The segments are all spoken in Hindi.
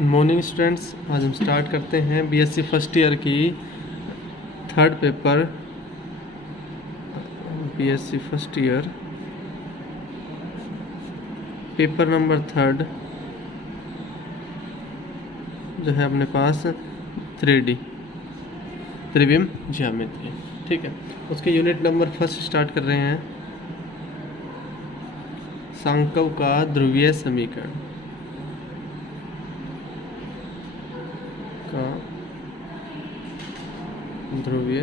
मॉर्निंग स्टूडेंट्स, आज हम स्टार्ट करते हैं बीएससी फर्स्ट ईयर की third paper. BSc first year paper number third जो है अपने पास 3D त्रिविम ज्यामिति। ठीक है, उसके यूनिट नंबर फर्स्ट स्टार्ट कर रहे हैं। सांकव का ध्रुवीय समीकरण का ध्रुवीय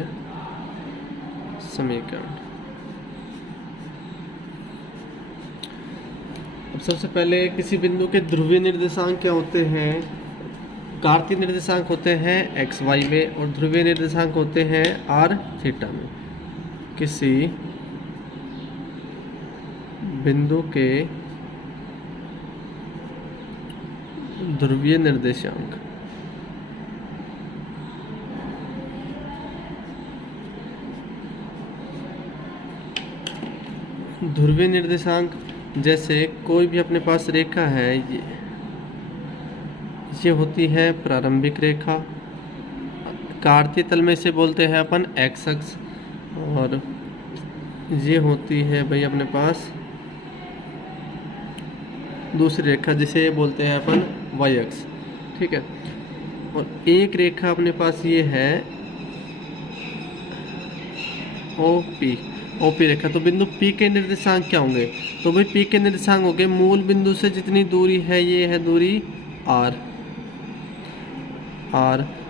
समीकरण। अब सबसे पहले किसी बिंदु के ध्रुवीय निर्देशांक क्या होते हैं? कार्तीय निर्देशांक होते हैं एक्स वाई में और ध्रुवीय निर्देशांक होते हैं आर थीटा में। किसी बिंदु के ध्रुवीय निर्देशांक ध्रुवीय निर्देशांक जैसे कोई भी अपने पास रेखा है, ये होती है प्रारंभिक रेखा। कार्तीय तल में इसे बोलते हैं अपन एक्स अक्ष, और ये होती है भाई अपने पास दूसरी रेखा जिसे बोलते हैं अपन वाई अक्ष। ठीक है, और एक रेखा अपने पास ये है ओपी रेखा। तो बिंदु P के निर्देशांक क्या होंगे? तो भाई P के निर्देशांक होंगे मूल बिंदु से जितनी दूरी है, ये है दूरी R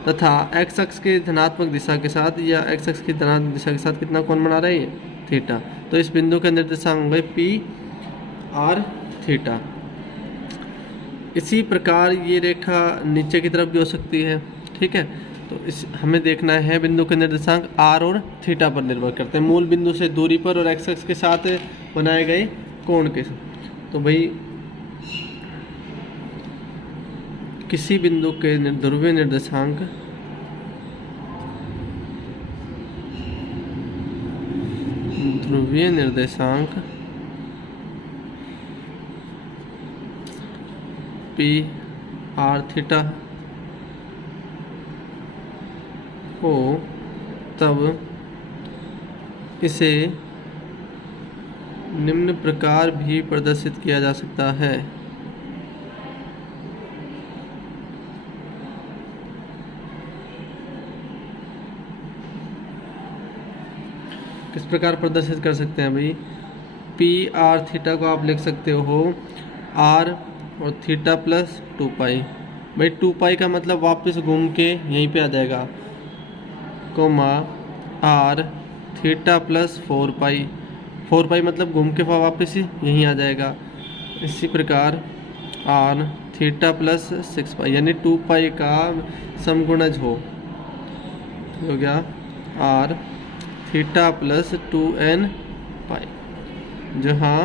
तथा x अक्ष के धनात्मक दिशा के साथ या x अक्ष की धनात्मक दिशा के साथ कितना कोण बना रही है? थीटा। तो इस बिंदु के निर्देशांक होंगे P R थीटा। इसी प्रकार ये रेखा नीचे की तरफ भी हो सकती है। ठीक है, तो इस हमें देखना है बिंदु के निर्देशांक R और थीटा पर निर्भर करते हैं, मूल बिंदु से दूरी पर और x अक्ष के साथ बनाए गए कोण के। तो भाई किसी बिंदु के ध्रुवीय निर्देशांक P R थीटा हो, तब इसे निम्न प्रकार भी प्रदर्शित किया जा सकता है। किस प्रकार प्रदर्शित कर सकते हैं भाई? पी आर थीटा को आप लिख सकते हो आर और थीटा प्लस 2 पाई। भाई 2 पाई का मतलब वापस घूम के यहीं पे आ जाएगा, कोमा आर थीटा प्लस 4 पाई। 4 पाई मतलब घूम के वापस ही यहीं आ जाएगा। इसी प्रकार आर थीटा प्लस 6 पाई, यानी 2 पाई का समगुणज हो गया आर थीटा प्लस 2n पाई, जहाँ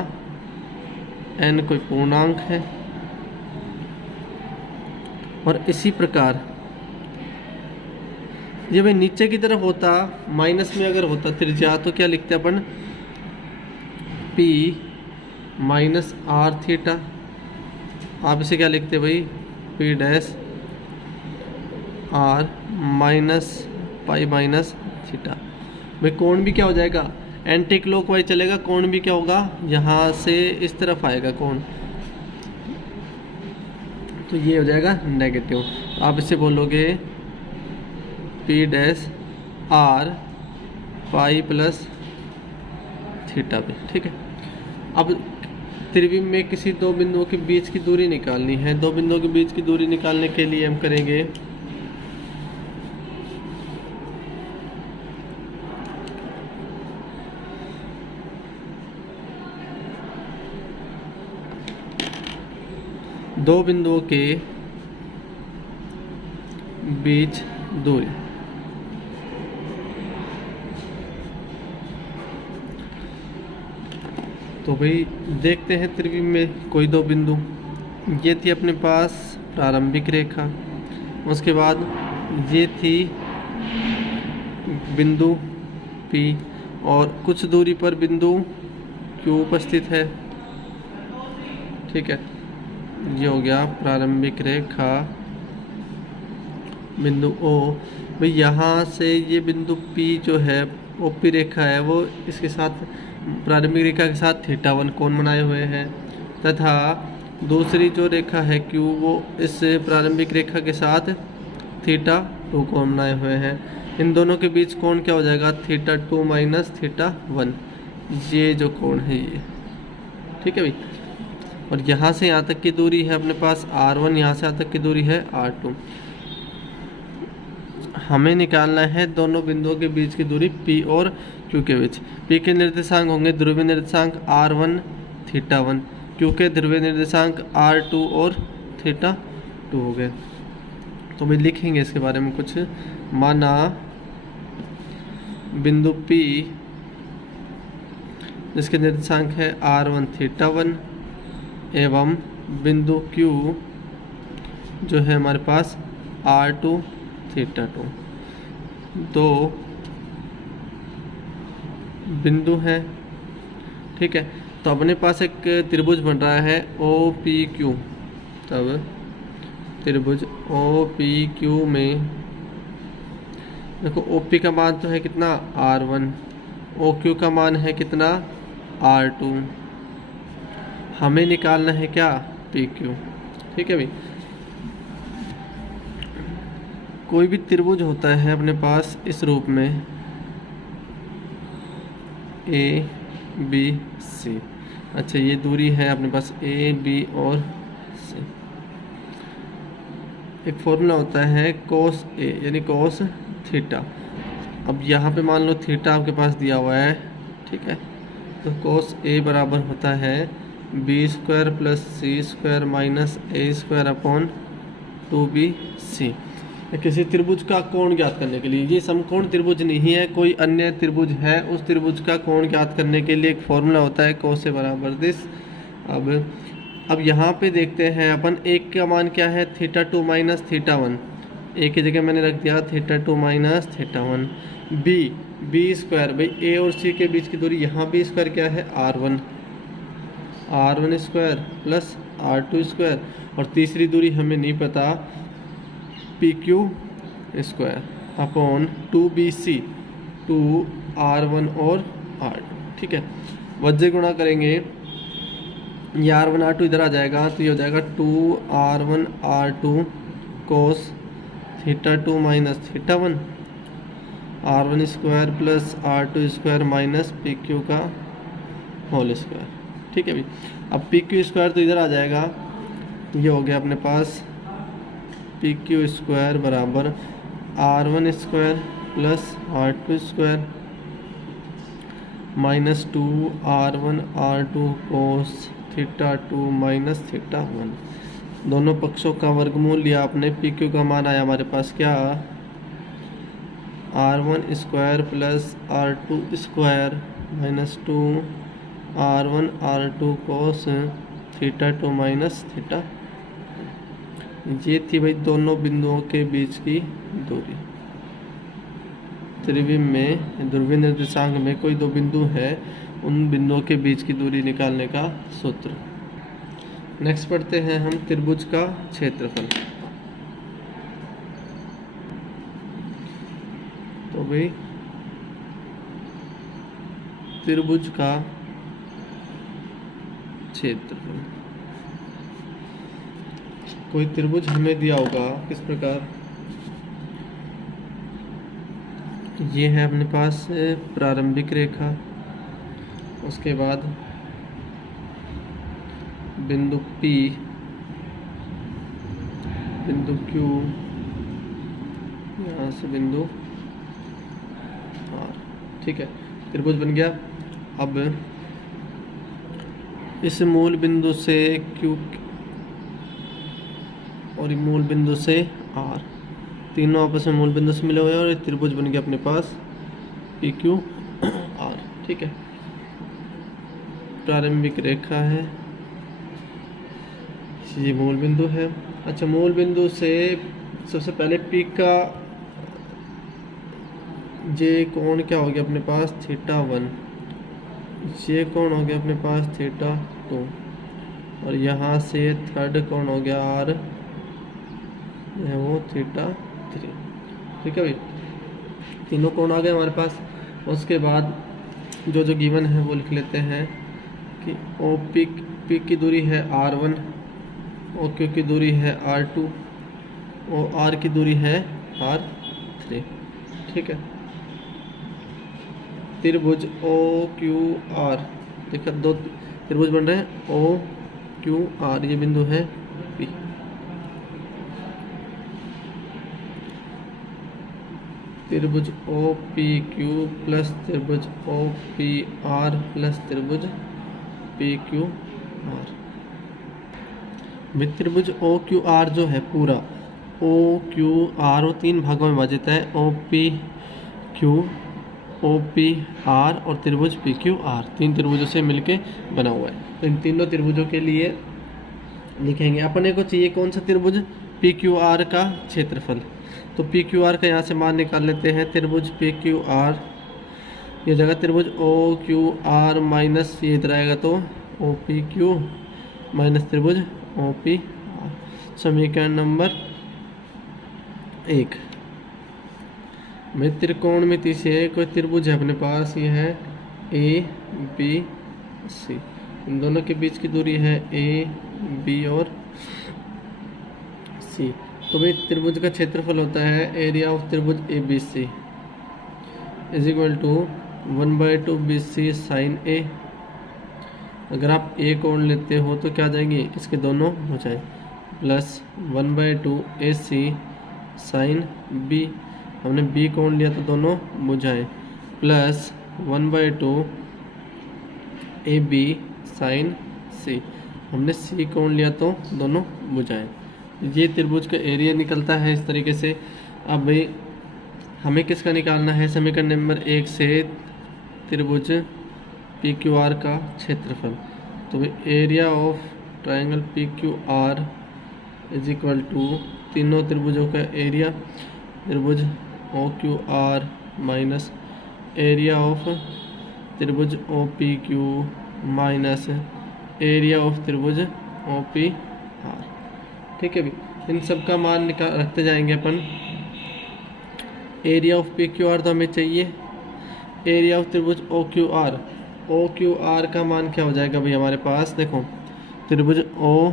n कोई पूर्णांक है। और इसी प्रकार ये भाई नीचे की तरफ होता, माइनस में अगर होता त्रिज्या, तो क्या लिखते अपन? P minus R theta. आप इसे क्या लिखते भाई? P dash R minus pi minus theta. भाई कोण भी क्या हो जाएगा? एंटी क्लॉकवाइज चलेगा, कोण भी क्या होगा? यहाँ से इस तरफ आएगा कोण, तो ये हो जाएगा नेगेटिव। आप इसे बोलोगे P dash R pi plus theta भी। ठीक है, अब त्रिविम में किसी दो बिंदुओं के बीच की दूरी निकालनी है। दो बिंदुओं के बीच की दूरी निकालने के लिए हम करेंगे दो बिंदुओं के बीच दूरी। तो भाई देखते हैं त्रिविम में कोई दो बिंदु। ये थी अपने पास प्रारंभिक रेखा, उसके बाद ये थी बिंदु P और कुछ दूरी पर बिंदु Q उपस्थित है। ठीक है, ये हो गया प्रारंभिक रेखा बिंदु ओ, भाई यहाँ से ये बिंदु P जो है OP रेखा है वो इसके साथ प्रारंभिक रेखा के साथ θ1 कोण बनाए हुए हैं, तथा दूसरी जो रेखा है Q वो इस प्रारंभिक रेखा के साथ θ2 कोण बनाए हुए हैं। इन दोनों के बीच कोण क्या हो जाएगा, θ2 माइनस θ1, ये जो कोण है ये, ठीक है भाई। और यहाँ से यहाँ तक की दूरी है अपने पास R1, यहाँ से यहाँ तक की दूरी है R2। हमें निकालना है दोनों बिंदुओं के बीच की दूरी P और Q के बीच। P के निर्देशांक होंगे ध्रुवीय निर्देशांक R1 θ1, Q के ध्रुवीय निर्देशांक R2 और θ2 हो गए। तो भाई लिखेंगे इसके बारे में कुछ। माना बिंदु P जिसके निर्देशांक है R1 θ1 एवं बिंदु Q जो है हमारे पास R2 θ2, दो बिंदु हैं, ठीक है। तो अपने पास एक त्रिभुज बन रहा है OPQ। तब त्रिभुज OPQ में देखो OP का मान तो है कितना R1, OQ का मान है कितना R2, हमें निकालना है क्या PQ, ठीक है भाई। कोई भी त्रिभुज होता है अपने पास इस रूप में ABC। अच्छा ये दूरी है अपने पास AB और C। एक फॉर्मूला होता है cos A यानी cos थीटा। अब यहाँ पे मान लो थीटा आपके पास दिया हुआ है, ठीक है। तो cos A बराबर होता है B² plus C² minus A² upon 2BC। किसी त्रिभुज का कोण ज्ञात करने के लिए, ये समकोण त्रिभुज नहीं है, कोई अन्य त्रिभुज है, उस त्रिभुज का कोण ज्ञात करने के लिए एक फॉर्मूला होता है cos A बराबर दिस। अब यहाँ पे देखते हैं अपन, एक का मान क्या है θ2 माइनस θ1, एक की जगह मैंने रख दिया θ2 माइनस θ1। B² भाई A और C के बीच की दूरी, यहाँ B² क्या है R1 2 प्लस R2 और तीसरी दूरी हमें नहीं पता PQ² अपॉन 2BC 2R1 और R2, ठीक है। वज्र गुणा करेंगे, ये R1 R2 इधर आ जाएगा तो ये हो जाएगा 2R1 R2 cos θ2 minus θ1 R1² plus R2² minus PQ का होल स्क्वायर, ठीक है भाई। अब PQ² तो इधर आ जाएगा, ये हो गया अपने पास PQ² बराबर R1² plus R2² minus 2R1 R2 cos θ2 minus θ1। दोनों पक्षों का वर्गमूल लिया आपने, PQ का मान आया हमारे पास क्या R1² plus R2² minus 2R1 R2 cos θ2 minus θ। ये थी भाई दोनों बिंदुओं के बीच की दूरी। त्रिविम में ध्रुवीय निर्देशांक में कोई दो बिंदु है, उन बिंदुओं के बीच की दूरी निकालने का सूत्र। नेक्स्ट पढ़ते हैं हम त्रिभुज का क्षेत्रफल। तो भाई त्रिभुज का क्षेत्रफल, कोई त्रिभुज हमें दिया होगा किस प्रकार, ये है अपने पास प्रारंभिक रेखा, उसके बाद बिंदु P, बिंदु Q, यहाँ से बिंदु R, ठीक है। त्रिभुज बन गया। अब इस मूल बिंदु से Q और मूल बिंदु से R, तीनों आपस में मूल बिंदु से मिले हुए हैं और ये त्रिभुज बन गया अपने पास PQR, ठीक है। प्रारंभिक रेखा है, ये मूल बिंदु है। अच्छा, मूल बिंदु से सबसे पहले P का ये कोण क्या हो गया अपने पास θ1, ये कोण हो गया अपने पास θ2 और यहाँ से थर्ड कोण हो गया R, है वो θ3। 3। ठीक है भाई, तीनों कोण आ गए हमारे पास। उसके बाद जो जो गिवन है वो लिख लेते हैं कि ओ पी की दूरी है R1, ओ क्यू की दूरी है R2, ओ आर की दूरी है R3। ठीक है, त्रिभुज ओ क्यू आर, देखा 2 त्रिभुज बन रहे हैं ओ क्यू आर, ये बिंदु है P। त्रिभुज ओ पी क्यू प्लस त्रिभुज ओ पी आर प्लस त्रिभुज पी क्यू आर। त्रिभुज ओ क्यू आर जो है पूरा ओ क्यू आर वो 3 भागों में विभाजित है, O P Q, O P R और त्रिभुज पी क्यू आर, 3 त्रिभुजों से मिलके बना हुआ है। तो इन तीनों त्रिभुजों के लिए लिखेंगे अपने को चाहिए कौन सा त्रिभुज, पी क्यू आर का क्षेत्रफल। तो पी क्यू आर का यहाँ से मान निकाल लेते हैं, त्रिभुज पी क्यू आर ये जगह त्रिभुज ओ क्यू आर माइनस ये इधर आएगा तो ओ पी क्यू माइनस त्रिभुज ओ पी आर। समीकरण नंबर 1 में त्रिकोणमिति से कोई त्रिभुज है अपने पास, ये है ए बी सी, इन दोनों के बीच की दूरी है ए बी और सी। तो भाई त्रिभुज का क्षेत्रफल होता है एरिया ऑफ त्रिभुज A B C is equal to 1/2 B C sine A. अगर आप ए कोण लेते हो तो क्या आ जाएंगे, इसके दोनों भुजाएं, प्लस 1/2 ए सी साइन बी, हमने बी कोण लिया तो दोनों भुजाएं, प्लस 1/2 ए बी साइन सी, हमने सी कोण लिया तो दोनों भुजाएं। ये त्रिभुज का एरिया निकलता है इस तरीके से। अब भाई हमें किसका निकालना है, समीकरण नंबर 1 से त्रिभुज पी क्यू आर का क्षेत्रफल। तो भाई area of triangle P Q R is equal to तीनों त्रिभुजों का एरिया, त्रिभुज O Q R minus area of त्रिभुज O P Q minus area of त्रिभुज ओ पी आर। ठीक है भाई, इन सब का मान रखते जाएंगे अपन। Area of P Q R तो हमें चाहिए, एरिया ऑफ त्रिभुज O Q R, O Q R का मान क्या हो जाएगा भाई हमारे पास, देखो त्रिभुज ओ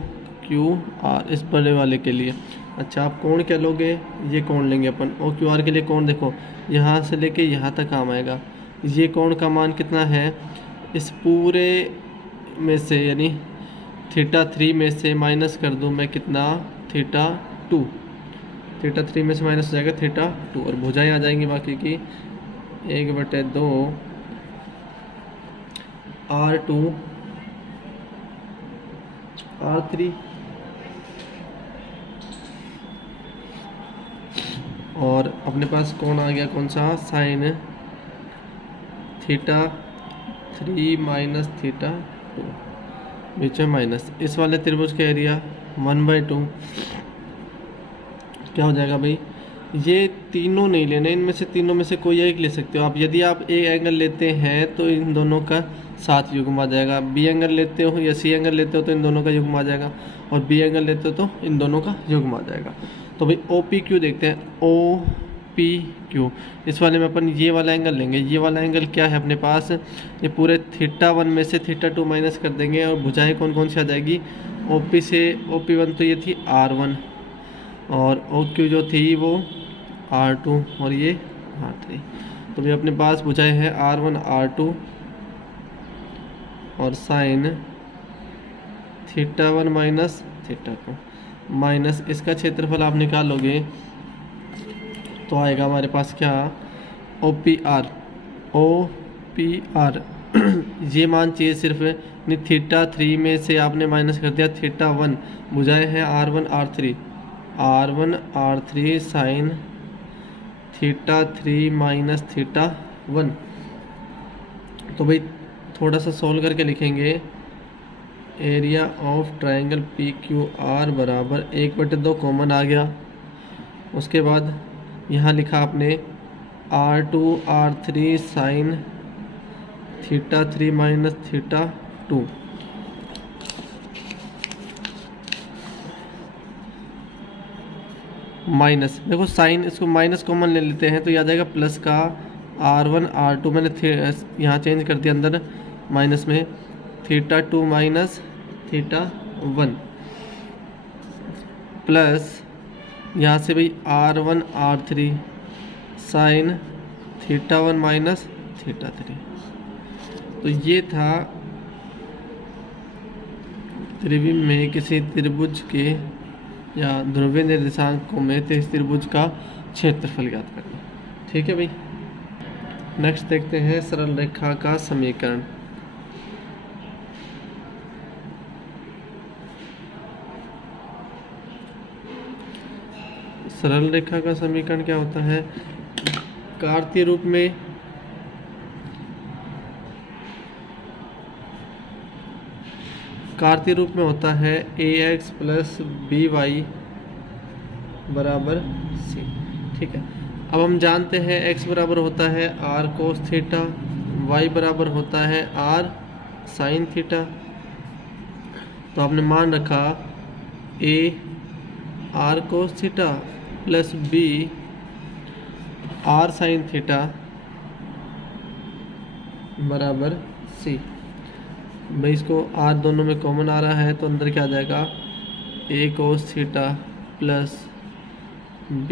क्यू आर इस बड़े वाले के लिए। अच्छा आप कोण क्या लोगे, ये कोण लेंगे अपन ओ क्यू आर के लिए। कोण देखो यहाँ से लेके यहाँ तक काम आएगा, ये कोण का मान कितना है, इस पूरे में से यानी θ3 में से माइनस कर दूँ मैं कितना, θ2, θ3 में से माइनस हो जाएगा θ2 और भुजाएं आ जाएंगी बाकी की 1/2 R2 R3 और अपने पास कौन आ गया, कौन सा, साइन θ3 माइनस θ2 बीच में माइनस। इस वाले त्रिभुज का एरिया 1/2 क्या हो जाएगा भाई, ये तीनों नहीं लेने, इनमें से तीनों में से कोई एक ले सकते हो आप। यदि आप ए एंगल लेते हैं तो इन दोनों का साथ युग्म आ जाएगा, बी एंगल लेते हो या सी एंगल लेते हो तो इन दोनों का युग्म आ जाएगा, और बी एंगल लेते हो तो इन दोनों का युग्म आ जाएगा। तो भाई ओ पी क्यू देखते हैं, ओ पी क्यू, इस वाले में अपन ये वाला एंगल लेंगे। ये वाला एंगल क्या है अपने पास, ये पूरे θ1 में से θ2 माइनस कर देंगे और भुजाएं कौन कौन सी आ जाएगी, ओ पी से ओ पी 1 तो ये थी R1 और ओ क्यू जो थी वो R2 और ये R3। तो भाई अपने पास भुजाएं हैं R1 R2 और साइन θ1 माइनस θ2 माइनस इसका क्षेत्रफल आप निकालोगे तो आएगा हमारे पास क्या, ओ पी आर ये मान चाहिए सिर्फ, θ3 में से आपने माइनस कर दिया θ1, भुजाएं हैं R1 R3 साइन θ3 माइनस θ1। तो भाई थोड़ा सा सोल्व करके लिखेंगे, area of triangle P Q are बराबर 1/2 कॉमन आ गया। उसके बाद यहाँ लिखा आपने R2 R3 sine θ3 minus θ2। Minus, देखो साइन इसको माइनस कॉमन ले लेते हैं तो यह आ जाएगा प्लस का R1 R2, मैंने यहाँ चेंज कर दिया अंदर माइनस में, θ2 माइनस θ1 प्लस यहाँ से भाई R1 R3 साइन θ1 माइनस θ3। तो ये था त्रिविम में किसी त्रिभुज के या ध्रुवीय निर्देशांकों में इस त्रिभुज का क्षेत्रफल ज्ञात करना। ठीक है भाई। नेक्स्ट देखते हैं सरल रेखा का समीकरण। सरल रेखा का समीकरण क्या होता है? कार्तीय रूप में होता है ax प्लस by बराबर c। ठीक है, अब हम जानते हैं x बराबर होता है r cos थीटा, y बराबर होता है r sin थीटा। तो आपने मान रखा a r cos theta plus b r sin theta बराबर c। भाई इसको r दोनों में कॉमन आ रहा है तो अंदर क्या आ जाएगा, a cos theta plus b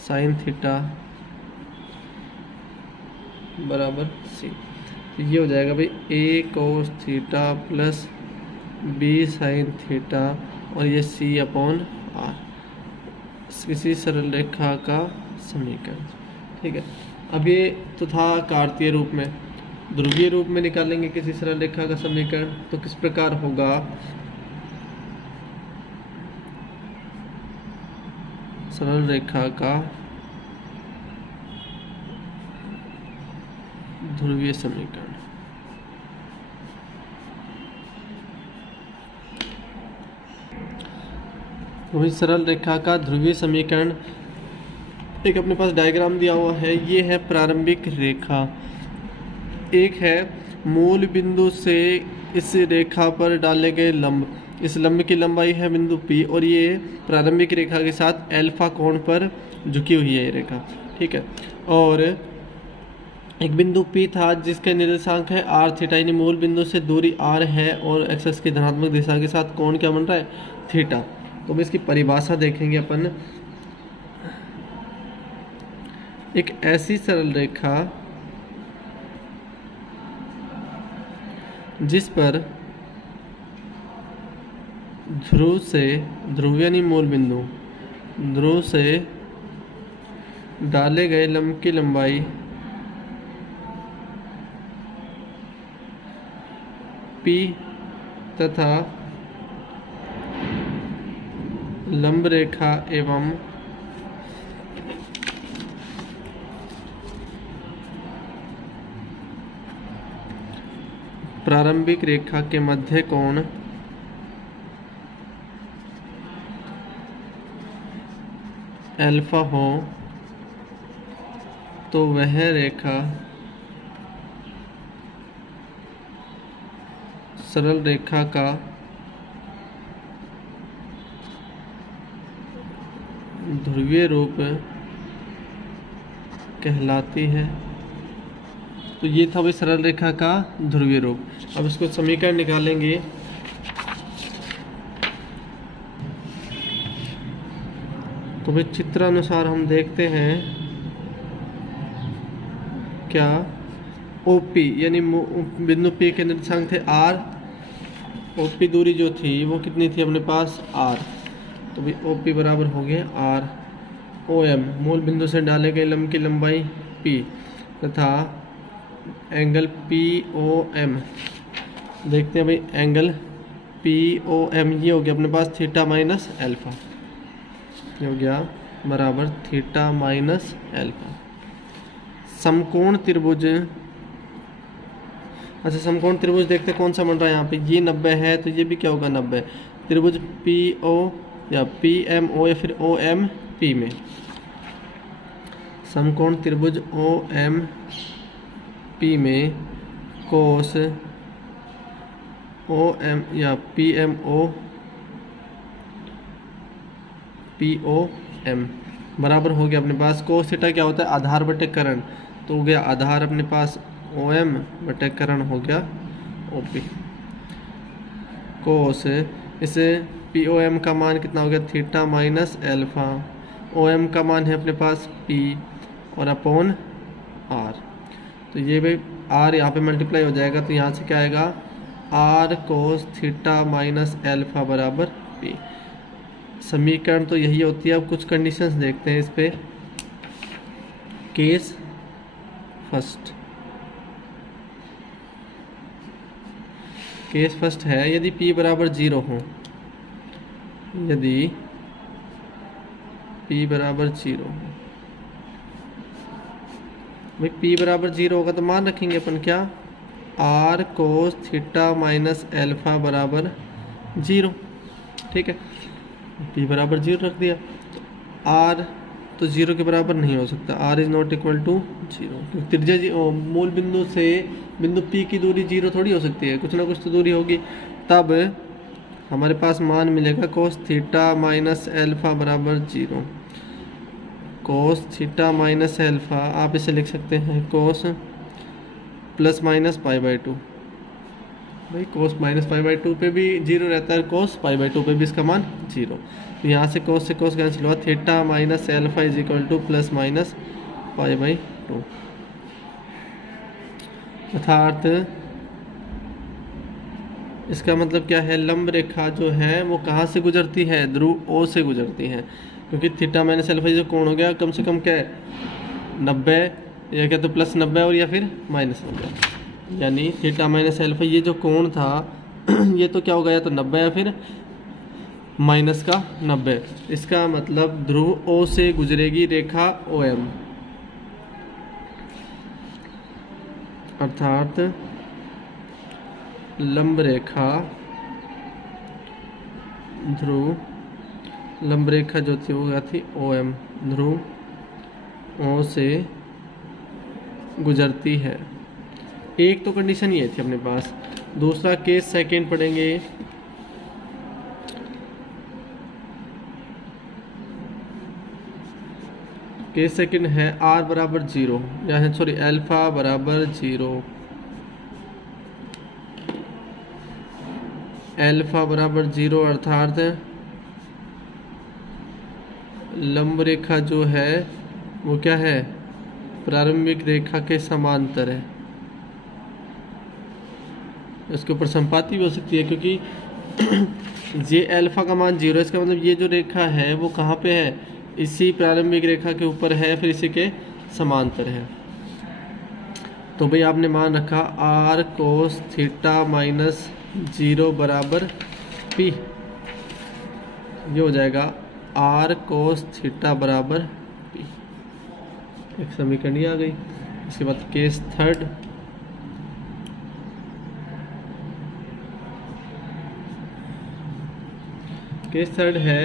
sin theta बराबर c। तो ये हो जाएगा भाई a cos theta plus b sin theta और ये c अपॉन r, किसी सरल रेखा का समीकरण। ठीक है, अब ये तो था कार्तीय रूप में। ध्रुवीय रूप में निकालेंगे किसी सरल रेखा का समीकरण तो किस प्रकार होगा? सरल रेखा का ध्रुवीय समीकरण। तो भाई सरल रेखा का ध्रुवीय समीकरण एक अपने पास डायग्राम दिया हुआ है। ये है प्रारंभिक रेखा, एक है मूल बिंदु से इस रेखा पर डाले गए लंब, इस लंब की लंबाई है बिंदु P और ये प्रारंभिक रेखा के साथ अल्फा कोण पर झुकी हुई है ये रेखा। ठीक है, और एक बिंदु P था जिसके निर्देशांक है r थीटा, यानी मूल बिंदु से दूरी r है और एक्स की धनात्मक दिशा के साथ कोण क्या बन रहा है, थीटा। तो हम इसकी परिभाषा देखेंगे अपन। एक ऐसी सरल रेखा जिस पर ध्रुव से, ध्रुव यानी मूल बिंदु, ध्रुव से डाले गए लंब की लंबाई P तथा लंब रेखा एवं प्रारंभिक रेखा के मध्य कोण अल्फा हो तो वह रेखा सरल रेखा का ध्रुवीय रूप कहलाती है। तो ये था भाई सरल रेखा का ध्रुवीय रूप। अब इसको समीकरण निकालेंगे। तो भाई चित्र अनुसार हम देखते हैं क्या OP यानी बिंदु P के निर्देशांक थे R, OP दूरी जो थी वो कितनी थी अपने पास R। तो भाई OP बराबर हो गया R, OM मूल बिंदु से डाले गए लंब की लंबाई P तथा एंगल POM। देखते हैं भाई एंगल POM ये हो गया अपने पास थीटा माइनस अल्फा, ये हो गया बराबर थीटा माइनस अल्फा। समकोण त्रिभुज, अच्छा समकोण त्रिभुज देखते कौन सा बन रहा है यहाँ पे, ये 90 है तो ये भी क्या होगा 90। त्रिभुज PO या PMO या फिर OMP में, समकोण त्रिभुज OMP में कोस OM या POM बराबर हो गया अपने पास कोस थीटा क्या होता है आधार बटे करण, तो हो गया आधार अपने पास OM बटे करण हो गया OP। कोस इसे POM का मान कितना हो गया थीटा माइनस एल्फा, OM का मान है अपने पास P और अपॉन R, तो ये भाई R यहाँ पे मल्टीप्लाई हो जाएगा, तो यहाँ से क्या आएगा R cos theta minus alpha बराबर P। समीकरण तो यही होती है। अब कुछ कंडीशंस देखते हैं इस पे। केस फर्स्ट, केस फर्स्ट है यदि P बराबर 0 हो, यदि P बराबर 0 हो, भाई P बराबर 0 होगा तो मान रखेंगे अपन क्या R cos theta minus alpha बराबर 0, ठीक है। P बराबर 0 रख दिया, R तो 0 के बराबर नहीं हो सकता, R is not equal to 0, त्रिज्या मूल बिंदु से बिंदु P की दूरी 0 थोड़ी हो सकती है, कुछ ना कुछ तो दूरी होगी। तब हमारे पास मान मिलेगा कोस थीटा माइनस एल्फा बराबर 0। कोस थीटा माइनस एल्फा आप इसे लिख सकते हैं कोस प्लस माइनस पाई बाई 2। भाई कोस माइनस पाई बाई 2 पे भी 0 रहता है, कोस पाई बाई 2 पे भी इसका मान 0, तो यहाँ से कोस कैंसिल हुआ, theta minus alpha is equal two plus minus pi by 2। अर्थात इसका मतलब क्या है, लंब रेखा जो है वो कहाँ से गुजरती है, ध्रुव O से गुजरती है, क्योंकि थीटा माइनस एल्फा जो कोण हो गया कम से कम क्या है 90, या क्या तो प्लस 90 और या फिर माइनस 90, यानी थीटा माइनस एल्फा ये जो कोण था ये तो क्या हो गया, तो 90 या फिर माइनस का 90। इसका मतलब ध्रुव O से गुजरेगी रेखा OM, अर्थात लंब रेखा ध्रुव, लंब रेखा जो थी वो क्या थी OM, ध्रुव O से गुजरती है। एक तो कंडीशन ये थी अपने पास। दूसरा केस सेकंड पढ़ेंगे, केस सेकंड है R बराबर 0, या सॉरी एल्फा बराबर 0, एल्फा बराबर 0 अर्थात लंब रेखा जो है वो क्या है प्रारंभिक रेखा के समांतर है। इसके ऊपर संपाती भी हो सकती है, क्योंकि ये एल्फा का मान 0 है, इसका मतलब ये जो रेखा है वो कहाँ पे है, इसी प्रारंभिक रेखा के ऊपर है, फिर इसी के समांतर है। तो भाई आपने मान रखा R कोस थीटा माइनस 0 बराबर P, ये हो जाएगा R कोस थीटा बराबर P। एक समीकरण आ गई। इसके बाद केस थर्ड, केस थर्ड है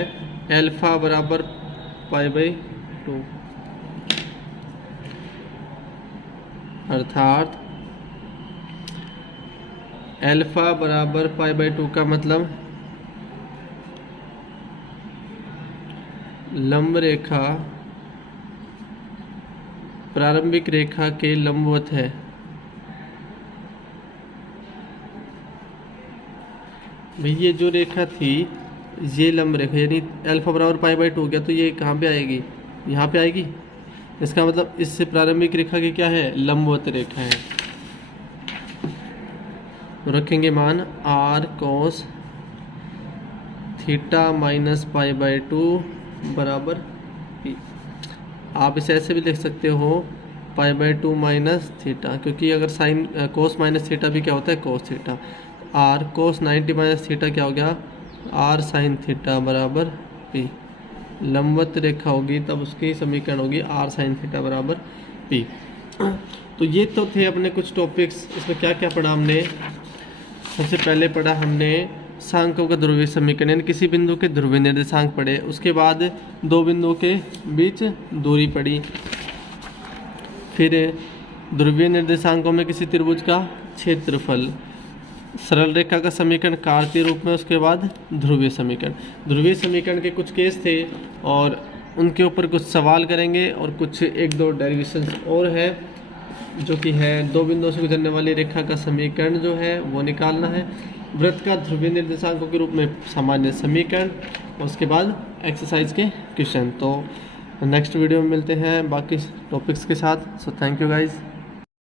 एल्फा बराबर पाई बाई 2, अर्थात एल्फा बराबर पाई बाई 2 का मतलब लंब रेखा प्रारंभिक रेखा के लंबवत है। भाई ये जो रेखा थी ये लंब रेखा, यानी अल्फा बराबर पाई बाई 2 हो गया, तो ये कहाँ पे आएगी, यहाँ पे आएगी। इसका मतलब इससे प्रारंभिक रेखा की क्या है, लंबवत रेखा है। तो रखेंगे मान R cos theta minus pi by 2 बराबर P। आप इसे ऐसे भी लिख सकते हो पाई बाई 2 माइनस थीटा, क्योंकि अगर साइन कोस माइनस थीटा भी क्या होता है कोस थीटा। R कोस 90 माइनस थीटा क्या हो गया R साइन थीटा बराबर P। लंबवत रेखा होगी तब उसकी समीकरण होगी R साइन थीटा बराबर P। तो ये तो थे अपने कुछ टॉपिक्स। इसमें क्या क्या पढ़ा हमने, सबसे पहले पढ़ा हमने सांकों का ध्रुवीय समीकरण, यानी किसी बिंदु के ध्रुवीय निर्देशांक पढ़े। उसके बाद दो बिंदुओं के बीच दूरी पढ़ी। फिर ध्रुवीय निर्देशांकों में किसी त्रिभुज का क्षेत्रफल, सरल रेखा का समीकरण, कार्तीय रूप में, उसके बाद ध्रुवीय समीकरण। ध्रुवीय समीकरण के कुछ केस थे और उनके ऊपर कुछ सवाल करेंगे और कुछ एक दो डेरिवेशंस और है, जो कि है दो बिंदुओं से गुजरने वाली रेखा का समीकरण जो है वो निकालना है, वृत्त का ध्रुवीय निर्देशांकों के रूप में सामान्य समीकरण, और उसके बाद एक्सरसाइज के क्वेश्चन। तो नेक्स्ट वीडियो में मिलते हैं बाकी टॉपिक्स के साथ। So thank you guys.